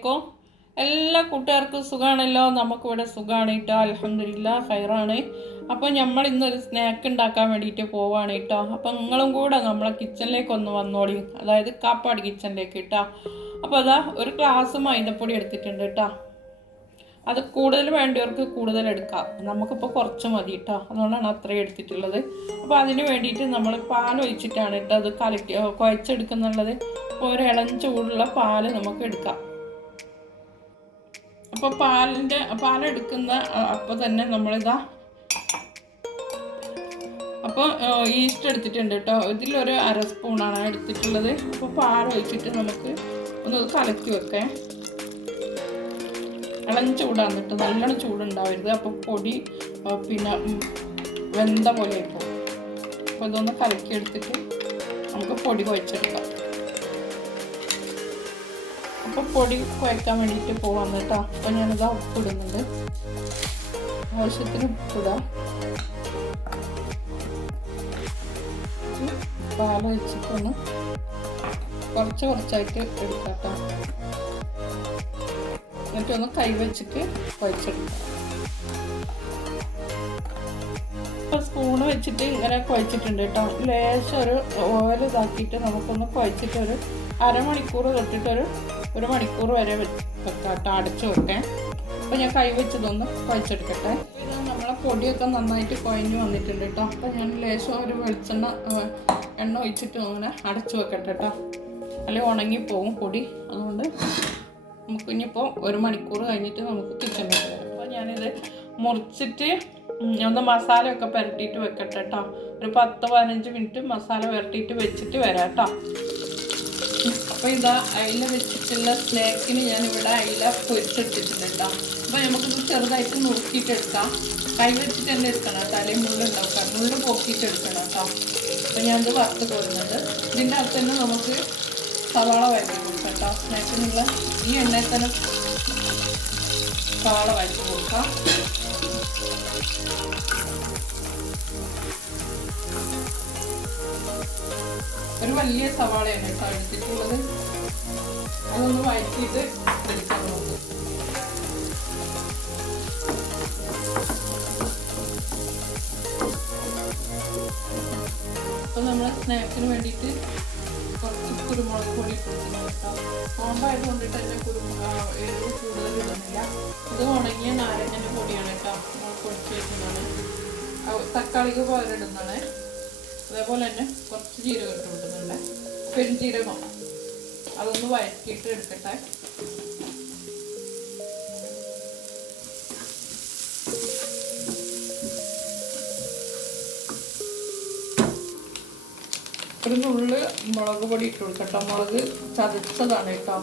അലൈക്കും. എല്ലാ കൂട്ടുകാർക്കും സുഖമാണല്ലോ നമുക്കിവിടെ സുഖമാണ് കേട്ടോ. അലഹമില്ല ഹൈറാണ് അപ്പോൾ നമ്മൾ ഇന്നൊരു സ്നാക്ക് ഉണ്ടാക്കാൻ വേണ്ടിയിട്ട് പോവാണ് കേട്ടോ. അപ്പോൾ നിങ്ങളും കൂടെ നമ്മളെ കിച്ചണിലേക്ക് ഒന്ന് വന്നോളി. അതായത് കാപ്പാട് കിച്ചണിലേക്ക് കേട്ടോ. അപ്പോൾ അതാ ഒരു ഗ്ലാസ് മൈദപ്പൊടി എടുത്തിട്ടുണ്ട് കേട്ടോ. അത് കൂടുതൽ വേണ്ടവർക്ക് കൂടുതൽ എടുക്കാം. നമുക്കിപ്പോൾ കുറച്ച് മതി കേട്ടോ. അതുകൊണ്ടാണ് അത്രയും എടുത്തിട്ടുള്ളത്. അപ്പോൾ അതിന് വേണ്ടിയിട്ട് നമ്മൾ പാൽ ഒഴിച്ചിട്ടാണ് കേട്ടോ അത് കലക്കി കുഴച്ചെടുക്കുന്നുള്ളത്. ഒരു ഇളം ചൂടുള്ള പാൽ നമുക്ക് എടുക്കാം. അപ്പോൾ പാലിന്റെ പാലെടുക്കുന്ന അപ്പോൾ തന്നെ നമ്മളിതാ അപ്പോൾ ഈസ്റ്റ് എടുത്തിട്ടുണ്ട് കേട്ടോ. ഇതിലൊരു അര സ്പൂണാണ് എടുത്തിട്ടുള്ളത്. അപ്പോൾ പാൽ ഒഴിച്ചിട്ട് നമുക്ക് ഒന്ന് കലക്കി വെക്കാം. ഇളം ചൂടാണ് കേട്ടോ. നല്ലോണം ചൂടുണ്ടാവരുത്. അപ്പോൾ പൊടി പിന്നെ വെന്ത പോലെ ഇപ്പോൾ അപ്പോൾ ഇതൊന്ന് കലക്കി എടുത്തിട്ട് നമുക്ക് പൊടി കുഴച്ചെടുക്കാം. അപ്പോൾ പൊടി കുഴക്കാൻ വേണ്ടിയിട്ട് പോകാൻ കേട്ടോ. അപ്പോൾ ഞാനിതാ ഉപ്പിടുന്നത് ആവശ്യത്തിന് ഉപ്പിടാം പാൽ വെച്ചിട്ടൊന്ന് കുറച്ച് കുറച്ചായിട്ട് എടുക്കാം കേട്ടോ. എന്നിട്ടൊന്ന് കൈ വെച്ചിട്ട് കുഴച്ചെടുക്കാം. ഇപ്പോൾ സ്പൂണ് വെച്ചിട്ട് ഇങ്ങനെ കുഴച്ചിട്ടുണ്ട് കേട്ടോ. ലേശം ഒരു ഓയിൽ ഇതാക്കിയിട്ട് നമുക്കൊന്ന് കുഴച്ചിട്ടൊരു അരമണിക്കൂർ തൊട്ടിട്ടൊരു ഒരു മണിക്കൂർ വരെ വെ- വെക്കാം അടച്ചു വെക്കാൻ അപ്പോൾ ഞാൻ കൈ വെച്ചതൊന്ന് കുഴച്ചെടുക്കട്ടെ. നമ്മളെ പൊടിയൊക്കെ നന്നായിട്ട് കുഴഞ്ഞു വന്നിട്ടുണ്ട് കേട്ടോ അപ്പോൾ ഞാൻ ലേശം ഒരു വെളിച്ചെണ്ണ എണ്ണ ഒഴിച്ചിട്ട് അങ്ങനെ അടച്ചു വെക്കട്ടെ കേട്ടോ അല്ലെങ്കിൽ ഉണങ്ങിപ്പോവും പൊടി. അതുകൊണ്ട് നമുക്ക് ഇനിയിപ്പോൾ ഒരു മണിക്കൂർ കഴിഞ്ഞിട്ട് നമുക്ക് കിച്ചണിൽ വരാം. അപ്പോൾ ഞാനിത് മുറിച്ചിട്ട് ഒന്ന് മസാലയൊക്കെ പുരട്ടിയിട്ട് വെക്കട്ടെ കേട്ടോ ഒരു പത്ത് പതിനഞ്ച് മിനിറ്റ് മസാല പുരട്ടിയിട്ട് വെച്ചിട്ട് വരാം കേട്ടോ അപ്പോൾ ഇതാ അയില വെച്ചിട്ടുള്ള സ്നാക്കിന് ഞാനിവിടെ അയില പൊരിച്ചെടുത്തിട്ടുണ്ട് അപ്പോൾ നമുക്കിത് ചെറുതായിട്ട് നുറുക്കിയിട്ട് എടുക്കാം കൈ വെച്ചിട്ട് തന്നെ എടുക്കണം അല്ലെങ്കിൽ മുള്ളുണ്ടാവും മുള്ള് പൊക്കിയിട്ട് എടുക്കണം കേട്ടോ അപ്പോൾ ഞാനത് വറുത്ത് കോരുന്നത് ഇതിന്റെ അകത്ത് തന്നെ നമുക്ക് സവാള വഴറ്റി കൊടുക്കാം കേട്ടോ. സ്നാക്കിനുള്ള ഈ എണ്ണയിൽ തന്നെ സവാള വഴറ്റി കൊടുക്കാം. ഒരു വലിയ സവാളയാണ് കേട്ടോ എടുത്തിട്ടുള്ളത്. അതൊന്ന് വഴറ്റിയിട്ട് എടുക്കാൻ നോക്കും അപ്പോൾ നമ്മൾ സ്നാക്സിന് വേണ്ടിയിട്ട് കുറച്ച് കുരുമുളക് പൊടി ഇട്ടിട്ടുണ്ട് കേട്ടോ. നോമ്പായത് കൊണ്ടിട്ട് തന്നെ കുരു ആ, എരിവ് കൂടുതൽ ഇടുന്നില്ല. ഇത് ഉണങ്ങിയ നാരങ്ങന്റെ പൊടിയാണ് കേട്ടോ. നമ്മൾ പൊടിച്ച് വെക്കുന്നതാണ്. തക്കാളിക്ക് പകരം ഇടുന്നതാണ്. അതേപോലെ തന്നെ കുറച്ച് ജീരകം ഇട്ട് കൊടുക്കുന്നുണ്ട്. പെരുംജീരകം അതൊന്ന് വഴറ്റിയിട്ട് എടുക്കട്ടെ. ഒരു മുളക് പൊടി ഇട്ട് കൊടുക്കട്ടോ. മുളക് ചതച്ചതാണ് കേട്ടോ.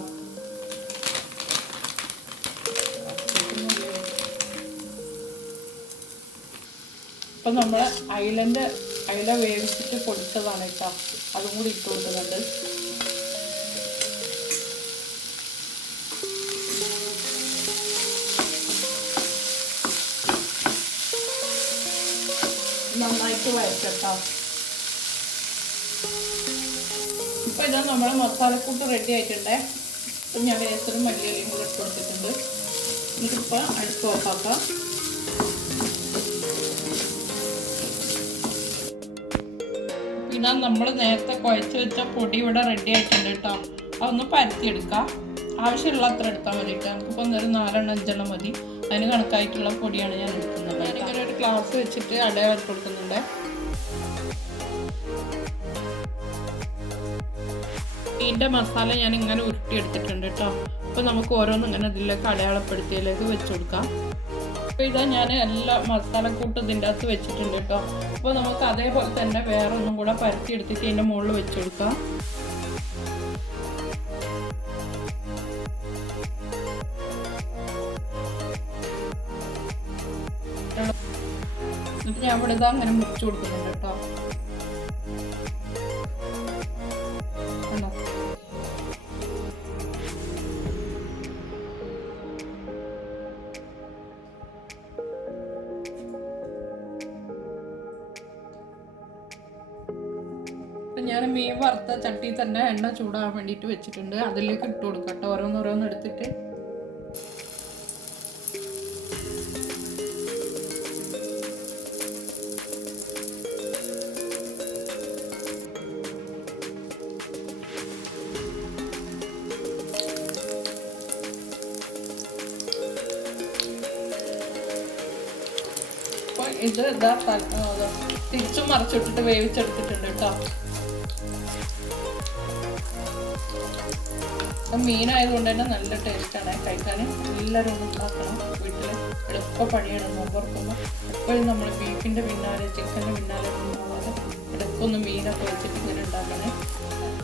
അപ്പം നമ്മളെ അയിലന്റെ അയില വേവിച്ചിട്ട് പൊടിച്ചതാണ് കേട്ടോ. അതും കൂടി ഇട്ട് കൊടുക്കുന്നുണ്ട്. നന്നായിട്ട് വഴറ്റട്ടോ ഇപ്പം ഇതാ നമ്മുടെ മസാലക്കൂട്ട് റെഡി ആയിട്ടുണ്ടേ. ഇപ്പം ഞാൻ വേസലും മല്ലിയിലയും കൂടെ ഇട്ട് കൊടുത്തിട്ടുണ്ട്. ഇതിപ്പോൾ അടുപ്പ് ഓഫാക്കാം പിന്നെ നമ്മൾ നേരത്തെ കുഴച്ച് വെച്ച പൊടി ഇവിടെ റെഡി ആയിട്ടുണ്ട് കേട്ടോ. അതൊന്ന് പരത്തിയെടുക്കാം. ആവശ്യമുള്ള അത്ര എടുത്താൽ മതി കേട്ടോ നമുക്കിപ്പോൾ ഒന്നൊരു നാലെണ്ണം അഞ്ചെണ്ണം മതി. അതിന് കണക്കായിട്ടുള്ള പൊടിയാണ് ഞാൻ എടുക്കുന്നത്. ഞാനിങ്ങനെ ഒരു ഗ്ലാസ് വെച്ചിട്ട് അട വരട്ട് കൊടുക്കുന്നുണ്ട്. മീന്റെ മസാല ഞാൻ ഇങ്ങനെ ഉരുട്ടിയെടുത്തിട്ടുണ്ട് കേട്ടോ. അപ്പോൾ നമുക്ക് ഓരോന്നും ഇങ്ങനെ ഇതിലേക്ക് അടയാളപ്പെടുത്തിയതിലേക്ക് വെച്ച് കൊടുക്കാം. അപ്പോൾ ഇതാ ഞാൻ എല്ലാ മസാലക്കൂട്ടും ഇതിന്റെ അകത്ത് വെച്ചിട്ടുണ്ട് കേട്ടോ. അപ്പോൾ നമുക്ക് അതേപോലെ തന്നെ വേറെ ഒന്നും കൂടെ പരത്തി എടുത്തിട്ട് ഇതിന്റെ മുകളിൽ വെച്ചെടുക്കാം ഞാൻ ഇവിടെ ഇതാ അങ്ങനെ മുറിച്ചു കൊടുക്കുന്നുണ്ട് കേട്ടോ. ഞാൻ മീൻ വറുത്ത ചട്ടി തന്നെ എണ്ണ ചൂടാൻ വേണ്ടിയിട്ട് വെച്ചിട്ടുണ്ട്. അതിലേക്ക് ഇട്ട് കൊടുക്കട്ടെ. ഓരോന്നോരോന്ന് എടുത്തിട്ട്. ഇത് എന്താ തിരിച്ചും മറിച്ചിട്ടിട്ട് വേവിച്ചെടുത്തിട്ടുണ്ട് കേട്ടോ. അപ്പം മീനായതുകൊണ്ട് തന്നെ നല്ല ടേസ്റ്റാണ്. കഴിക്കാൻ എല്ലാവരും ഒന്ന് ഉണ്ടാക്കണം. വീട്ടിൽ എളുപ്പ പണിയാണ് നോമ്പുറക്കുമ്പോൾ എപ്പോഴും നമ്മൾ ബീഫിന്റെ പിന്നാലെ ചിക്കന്റെ പിന്നാലെ ഒന്നും പോകാതെ ഇടയ്ക്കൊന്ന് മീനൊക്കെ വെച്ചിട്ട് ഇങ്ങനെ ഉണ്ടാക്കണേ.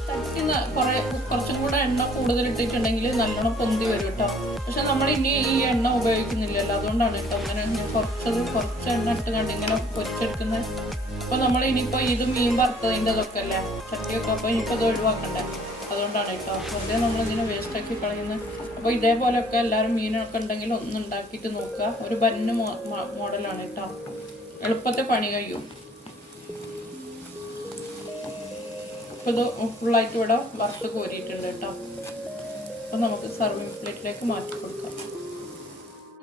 തയ്ക്കുന്ന കുറേ കുറച്ചും കൂടെ എണ്ണ കൂടുതൽ ഇട്ടിട്ടുണ്ടെങ്കിൽ നല്ലോണം പൊന്തി വരും കേട്ടോ പക്ഷെ നമ്മൾ ഇനി ഈ എണ്ണ ഉപയോഗിക്കുന്നില്ലല്ലോ. അതുകൊണ്ടാണ് കേട്ടോ അങ്ങനെ ഞാൻ കുറച്ചത് കുറച്ച് എണ്ണ ഇട്ട് കണ്ട് ഇങ്ങനെ പൊരിച്ചെടുക്കുന്നത് അപ്പോൾ നമ്മൾ ഇനിയിപ്പോൾ ഇത് മീൻ വറുത്തതിന്റെ ഇതൊക്കെ അല്ലേ? ചട്ടിയൊക്കെ അപ്പോൾ ഇനിയിപ്പോൾ അത് ഒഴിവാക്കണ്ടേ? അതുകൊണ്ടാണ് കേട്ടോ. വെറുതെ നമ്മളിങ്ങനെ വേസ്റ്റാക്കി കളയുന്നത് അപ്പോൾ ഇതേപോലെയൊക്കെ എല്ലാവരും മീനൊക്കെ ഉണ്ടെങ്കിൽ ഒന്ന് ഉണ്ടാക്കിയിട്ട് നോക്കുക. ഒരു ബന്ന് മോഡലാണ് കേട്ടോ. എളുപ്പത്തെ പണി കഴിയും. അപ്പോൾ ഇത് ഫുള്ളായിട്ട് ഇവിടെ വറുത്ത് കോരിയിട്ടുണ്ട് കേട്ടോ. അപ്പോൾ നമുക്ക് സർവിങ് പ്ലേറ്റിലേക്ക് മാറ്റി കൊടുക്കാം.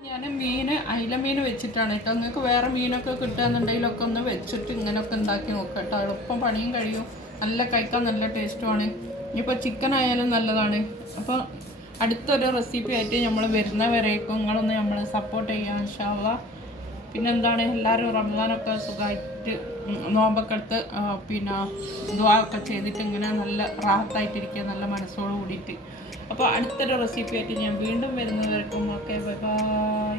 ഞാൻ മീൻ അയില മീൻ വെച്ചിട്ടാണ് കേട്ടോ. നിങ്ങൾക്ക് വേറെ മീനൊക്കെ കിട്ടുകയെന്നുണ്ടെങ്കിലൊക്കെ ഒന്ന് വെച്ചിട്ട് ഇങ്ങനെയൊക്കെ ഉണ്ടാക്കി നോക്കാം കേട്ടോ. എളുപ്പം പണിയും കഴിയും. നല്ല കഴിക്കാൻ നല്ല ടേസ്റ്റുമാണ് ഇനിയിപ്പോൾ ചിക്കൻ ആയാലും നല്ലതാണ്. അപ്പോൾ അടുത്തൊരു റെസിപ്പി ആയിട്ട് നമ്മൾ വരുന്നവരേക്കും നിങ്ങളൊന്ന് നമ്മൾ സപ്പോർട്ട് ചെയ്യാൻ ഇൻഷാല്ല പിന്നെന്താണ്? എല്ലാവരും റംസാനൊക്കെ സുഖമായിട്ട് നോമ്പൊക്കെ എടുത്ത് പിന്നെ ദ്വാ ഒക്കെ ചെയ്തിട്ട് ഇങ്ങനെ നല്ല റാഹത്തായിട്ടിരിക്കുക നല്ല മനസ്സോട് കൂടിയിട്ട്. അപ്പോൾ അടുത്തൊരു റെസിപ്പി ആയിട്ട് ഞാൻ വീണ്ടും വരുന്നവർക്കും ഓക്കെ ബൈ ബൈ